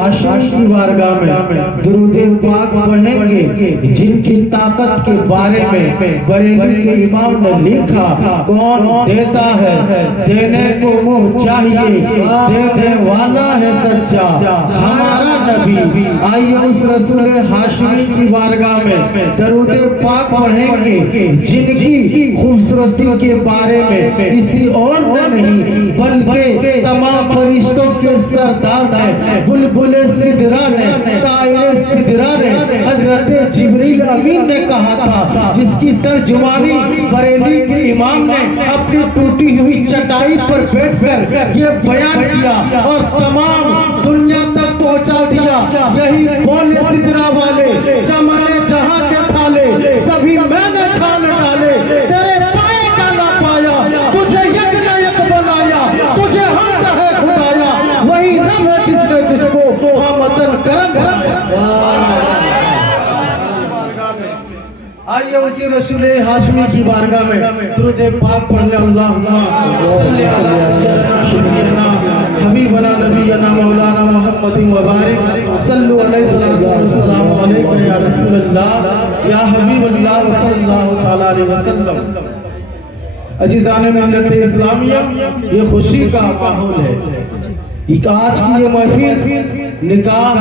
हाशिमी की बारगाह में दुरूद पाक पढ़ेंगे जिनकी ताकत के बारे में बरेली के इमाम ने लिखा, कौन देता है देने को मुँह चाहिए, देने वाला है सच्चा हमारा नबी। आइए उस रसूल हाशिमी की बारगाह में दरूद पाक पढ़ेंगे जिनकी खूबसूरती के बारे में किसी और ने नहीं बल्कि तमाम फरिश्तों के सरदार ने, बुलबुले सिदरा ने, तायरे सिदरा ने, हजरत जिब्रील अमीन ने कहा था, जिसकी तर्जुमानी बरेली के इमाम ने अपनी टूटी हुई चटाई पर बैठकर ये बयान किया और तमाम दुनिया तक पहुंचा दिया। यही बोले सिदरा वाले, चमने जहां के थाले सभी मैंने छान डाले, तेरे पाए का ना पाया, तुझे यक न यक बनाया, तुझे हमद है खुदाया, वही रब है जिसने तुझको हमतन करम बनाया। आइए उसी रसूल हाशमी की बारगाह में दुरूद पाक पढ़ ले। अल्लाहुम्मा सल्ली अला सय्यिदना हबीबना नबीना मौलाना मुहम्मदिन व बारिक सल्लु अलैहि सल्लल्लाहु अलैहि या रसूलल्लाह या हबीबल्लाह सल्लल्लाहु तआला अलैहि वसल्लम। अजीज़ान मिल्लत इस्लामिया, ये खुशी का माहौल है। आज की ये महफिल निकाह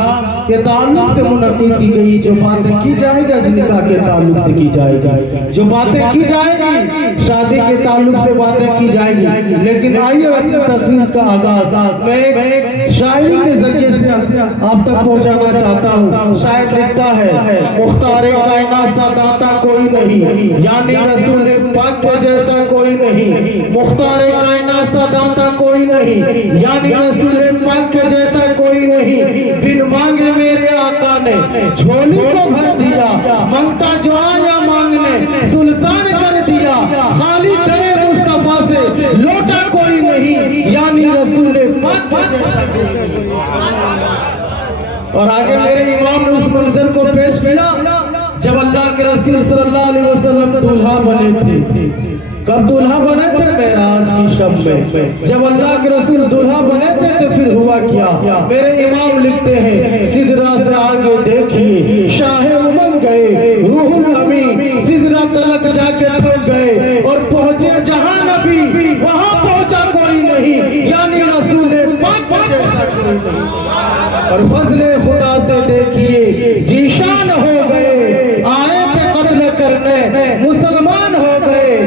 के ताल्लुक से मुनक़िद की गई। जो बातें की जाएगी आज निकाह के ताल्लुक से की जाएगी, जो बातें की जाएगी शादी के ताल्लुक से बातें की जाएगी। लेकिन आइए अपनी तकरीर का आगाज मैं शायरी के जरिए से आप तक पहुंचाना चाहता हूँ। शायर लिखता है, मुख्तारे कायनात सा दाता कोई नहीं, यानी रसूल पाक के जैसा कोई नहीं। मुख्तारे कायनात सा दाता कोई नहीं, यानी रसूल पाक के जैसा कोई नहीं। बिन मांगे मेरे आका ने झोली को भर दिया, मांगता जो आया मांगने सुल्तान कर दिया। खाली तेरे मुस्तफा से लौटा कोई नहीं, यानी रसूल पाक के जैसा कोई नहीं। और आगे मेरे इमाम ने उस मंजर को पेश किया जब अल्लाह के रसूल सल्लल्लाहु अलैहि वसल्लम दूल्हा बने थे। कब दूल्हा बने थे? मेराज की शब में जब अल्लाह के रसूल दूल्हा बने थे तो फिर हुआ क्या? मेरे इमाम लिखते हैं, सिदरा से आगे देखिए शाहे उमम गए, रूहुल अमीन सिदरा तलक जाके थक गए और पहुंचे जहां नबी वहां पहुंचा कोई नहीं, यानी रसूल पाक जैसा कोई नहीं। और फजले खुदा से देखिए जीशान हो गए, आए थे कत्ल करने मुसलमान हो गए।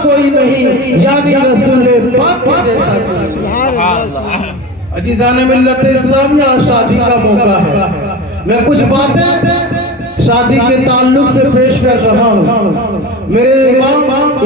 कोई नहीं, यानी रसूल पाक जैसा कोई। अजीज़ान मिल्लत इस्लामिया, शादी का मौका है। मैं कुछ बातें शादी के ताल्लुक से पेश कर रहा हूँ। मेरे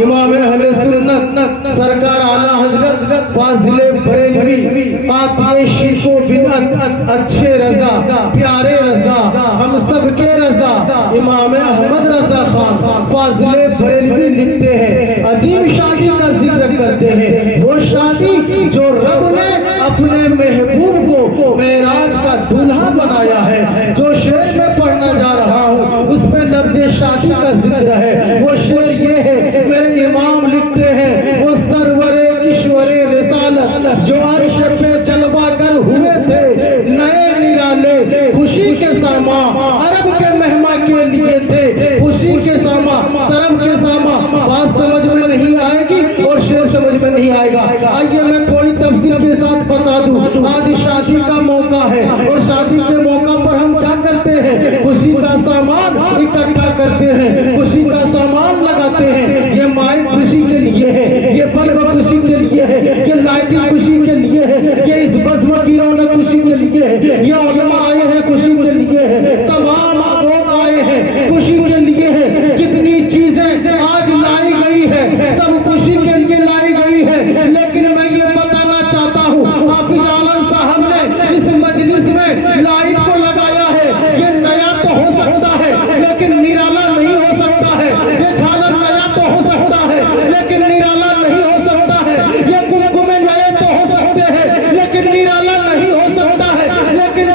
इमाम अहले सुन्नत सरकार आला हजरत फाजिले बरेलवी आतिए शिर्को बिदअत अच्छे रजा प्यारे रजा हम सब के रजा इमाम अहमद रजा खान फाजिले बरेलवी लिखते हैं, अजीब शादी का जिक्र करते हैं। वो शादी जो रब ने अपने महबूब को मेराज का दूल्हा बनाया है। जो शेर में पढ़ना जा रहा हूँ उसमें लफ्ज़ शादी का जिक्र है। वो शेर ये है, मेरे इमाम लिखते हैं, वो सरवरे किश्वरे रिसालत जो अर्श पे जलवा कर हुए थे नए निराले खुशी के सामा अरब के मेहमा के लिए थे। खुशी के सामा तरब के सामा बात समझ में नहीं आएगी और शेर समझ में नहीं आएगा। आइए मैं थोड़ी तफसील के साथ बता दूं। आज शादी का मौका है और शादी के मौका पर हम क्या करते हैं? खुशी का सामान इकट्ठा करते हैं, खुशी का सामान लगाते हैं। ये माइक खुशी के लिए है, ये बल्ब खुशी के लिए है, ये लाइटिंग खुशी के लिए है, ये इस बज़्म की रौनक खुशी के लिए है, ये उलमा आए हैं खुशी के लिए है, तमाम लोग आए हैं खुशी के लिए है। जितनी चीजें आज लाई गई है सब खुशी के लिए लाई गई है। लेकिन मैं ये बताना चाहता हूँ, हाफिज आलम साहब ने इस मजलिस में लाइट को लगाया है। ये नया तो हो सकता है लेकिन निराला नहीं हो सकता है। ये झालर नया तो हो सकता है लेकिन निराला नहीं हो सकता है। ये कुमकुमे नए तो हो सकते हैं लेकिन निराला नहीं हो सकता है। लेकिन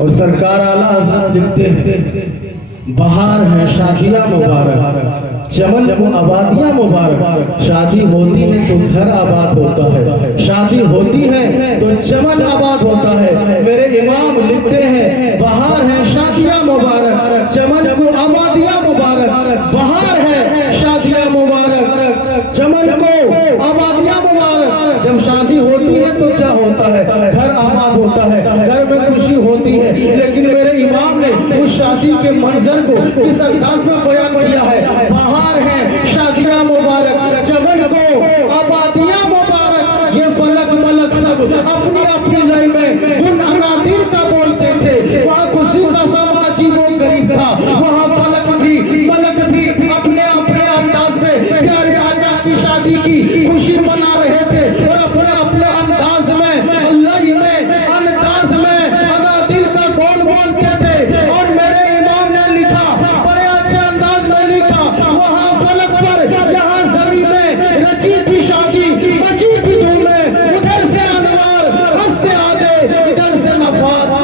और सरकार आला हजरत लिखते हैं बहार है शादियां मुबारक, चमन को आबादियां मुबारक। शादी होती है तो घर आबाद होता है, शादी होती है तो चमन आबाद होता है। मेरे इमाम लिखते हैं बहार है शादियां मुबारक, चमन को आबादियां मुबारक। बहार है शादियां मुबारक, चमन को आबादियां मुबारक। जब शादी होती है तो क्या होता है? घर आबाद होता है, घर में खुशी होती है। लेकिन मेरे इमाम ने उस शादी के मंजर को इस अंदाज में बयान किया है, बहार है शादियां मुबारक, चमन को आबादियां मुबारक। ये फलक मलक सब अपनी अपनी लय में गुन अनादिल का बोलते थे। वहाँ खुशी का समा अजीबो गरीब था, वहाँ फलक भी मलक भी अपने अपने अंदाज में प्यारे आका की शादी की खुशी मना रहे थे और अपने अपने अंदाज में अल्लाह में अंदाज में अनादिल का बोल बोलते थे। और मेरे इमाम ने लिखा, बड़े अच्छे अंदाज में लिखा, वहाँ फलक पर यहाँ जमीन में रची थी शादी, मची थी धूमें, उधर से अनवार हंसते आते, इधर से नफात।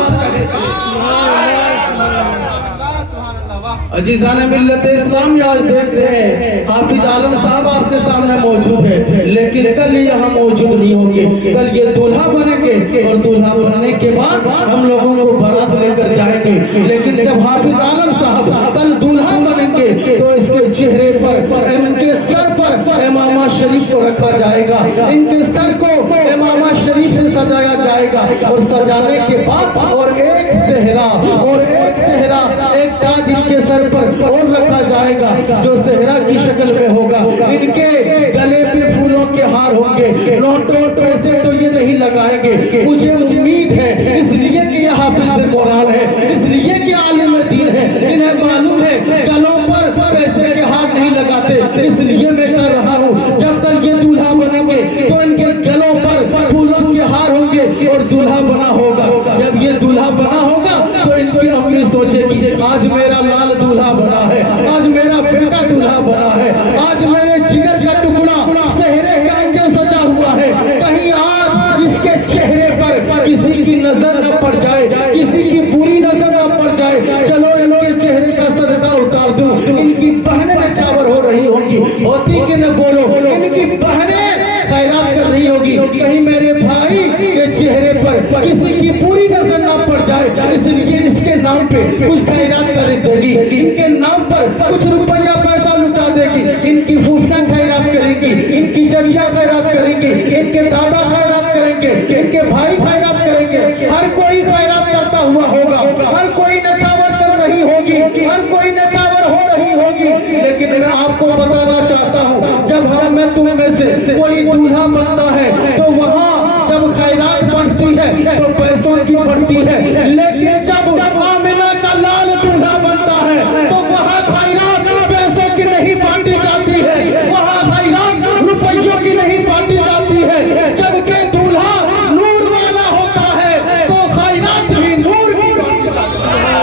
अजीज़ान मिल्लत इस्लाम आज देख रहे हैं हाफिज आलम साहब आपके सामने मौजूद है, लेकिन कल यहाँ मौजूद नहीं होंगे। कल ये दूल्हा बनेंगे और दूल्हा बनने के बाद हम लोगों को बारात लेकर जाएंगे। लेकिन जब हाफिज आलम साहब कल दूल्हा बनेंगे तो इसके चेहरे पर, इनके सर पर इमामा शरीफ को रखा जाएगा, इनके सर को इमामा शरीफ से सजाया जाएगा। और सजाने के बाद और एक सेहरा एक ताज इनके सर पर और रखा जाएगा जो सेहरा की शक्ल में होगा। इनके गले पे फूलों के हार होंगे, नोट और पैसे तो ये नहीं लगाएंगे। मुझे उम्मीद है इसलिए कि ये हाफिज कुरान है, इसलिए कि आलिम दीन है, इन्हें मालूम है गलों पर पैसे के हार नहीं लगाते। इसलिए मैं कर रहा हूँ, जब कल ये दूल्हा बनेंगे तो इनके गलों पर फूलों के हार होंगे और दूल्हा बना होगा। जब ये दूल्हा बना होगा तो इनकी अम्मी सोचेगी आज मेरा लाल दूल्हा बना है, आज मेरा बेटा दूल्हा बना है, आज मेरे जिगर का टुकड़ा सेहरे का अंजर सजा हुआ है। कहीं आज इसके चेहरे पर किसी की नजर न पड़ जाए, किसी की बुरी नजर न पड़ जाए। चलो इनके चेहरे का सदका उतार दूं। इनकी बहनें नछावर हो रही होंगी, होती कि न बोलो, इनकी बहनें खैरात कर रही होगी। कहीं मेरे भाई के चेहरे पर किसी की बुरी नजर न पड़ जाए, इसलिए इसके नाम पे कुछ खैरात कर देगी, इनके नाम पर कुछ रुपया पैसा लुटा देगी। इनकी फूफियां खैरात करेंगी, इनकी चचिया खैरात करेंगी, इनके दादा खैरात करेंगे, इनके भाई खैरात करेंगे। हर कोई खैरात करता हुआ होगा, हर कोई नछावर कर रही होगी, हर कोई नछावर हो रही होगी। लेकिन मैं आपको बताना चाहता हूँ, जब हम में तुम में से कोई दूल्हा बनता है तो वहाँ जब खैरात बढ़ती है तो पैसों की बढ़ती है। लेकिन जब आमिना का लाल दूल्हा बनता है तो वहाँ खैरात पैसों की नहीं बांटी जाती है, वहाँ खैरात रुपयों की नहीं बांटी जाती है। जबकि दूल्हा नूर वाला होता है तो खैरात भी नूर की बांटी जाती है।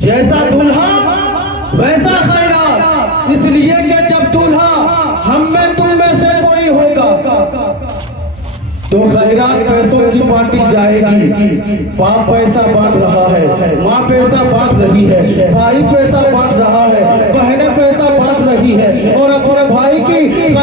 जैसा दूल्हा वैसा खैरात, इसलिए कि जब दूल्हा हम में तुम में से कोई होगा तो खैरात पैसों की बांटी जाएगी। बाप पैसा बांट रहा है, माँ पैसा बांट रही है, भाई पैसा बांट रहा है, बहनें पैसा बांट रही है और अपने भाई की